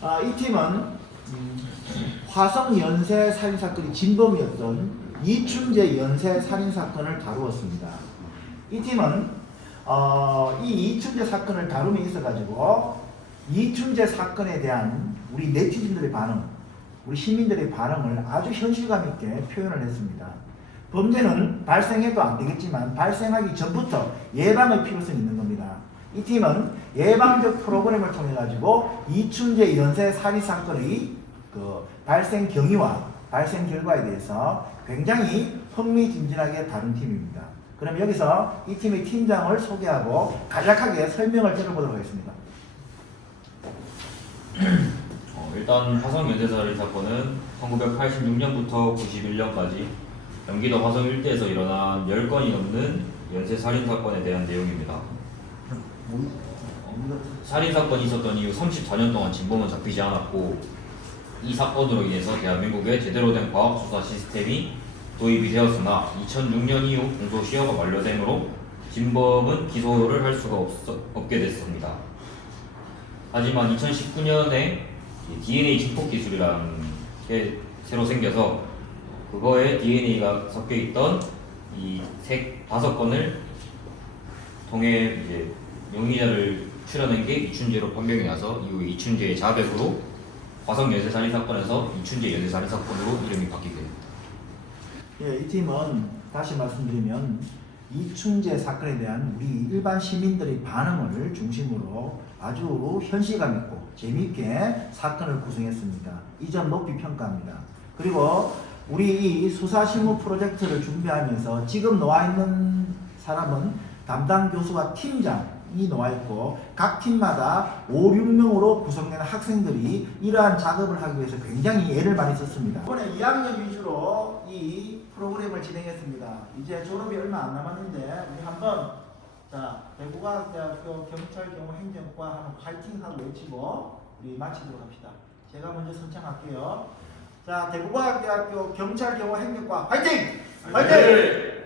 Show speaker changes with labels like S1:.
S1: 아, 이 팀은 음, 화성 연쇄 살인 사건이 진범이었던 이춘재 연쇄 살인 사건을 다루었습니다. 이 팀은 어, 이 이춘재 사건을 다룸에 있어 가지고 이춘재 사건에 대한 우리 네티즌들의 반응, 우리 시민들의 반응을 아주 현실감 있게 표현을 했습니다. 범죄는 발생해도 안 되겠지만 발생하기 전부터 예방의 필요성이 있는 겁니다. 이 팀은 예방적 프로그램을 통해 가지고 이춘재 연쇄 살인 사건의 그 발생 경위와 발생 결과에 대해서 굉장히 흥미진진하게 다룬 팀입니다. 그럼 여기서 이 팀의 팀장을 소개하고 간략하게 설명을 들어보도록 하겠습니다.
S2: 어, 일단 화성 연쇄살인 사건은 1986년부터 91년까지 경기도 화성 일대에서 일어난 10건이 넘는 연쇄살인 사건에 대한 내용입니다. 살인 사건이 있었던 이후 34년 동안 진범은 잡히지 않았고 이 사건으로 인해서 대한민국에 제대로 된 과학 수사 시스템이 도입이 되었으나 2006년 이후 공소시효가 만료되므로 진범은 기소를 할 수가 없, 없게 됐습니다. 하지만 2019년에 DNA 증폭 기술이라는 게 새로 생겨서 그거에 DNA가 섞여 있던 이 세 다섯 건을 통해 이제 용의자를 추려낸 게 이춘재로 판명이 나서 이후 이춘재의 자백으로 화성 연쇄 살인 사건에서 이춘재 연쇄 살인 사건으로 이름이 바뀌게 됩니다.
S1: 예, 이 팀은 다시 말씀드리면 이춘재 사건에 대한 우리 일반 시민들의 반응을 중심으로 아주 현실감 있고 재미있게 사건을 구성했습니다. 이 점 높이 평가합니다. 그리고 우리 이 수사신문 프로젝트를 준비하면서 지금 나와 있는 사람은 담당 교수와 팀장이 나와 있고 각 팀마다 5, 6명으로 구성되는 학생들이 이러한 작업을 하기 위해서 굉장히 애를 많이 썼습니다. 이번에 2학년 위주로 이 프로그램을 진행했습니다. 이제 졸업이 얼마 안 남았는데 우리 한번 자 대구과학대학교 경찰경호행정과 하는 파이팅 하고 외치고 우리 마치도록 합시다. 제가 먼저 선창할게요. 자 대구과학대학교 경찰경호행정과 파이팅! 파이팅!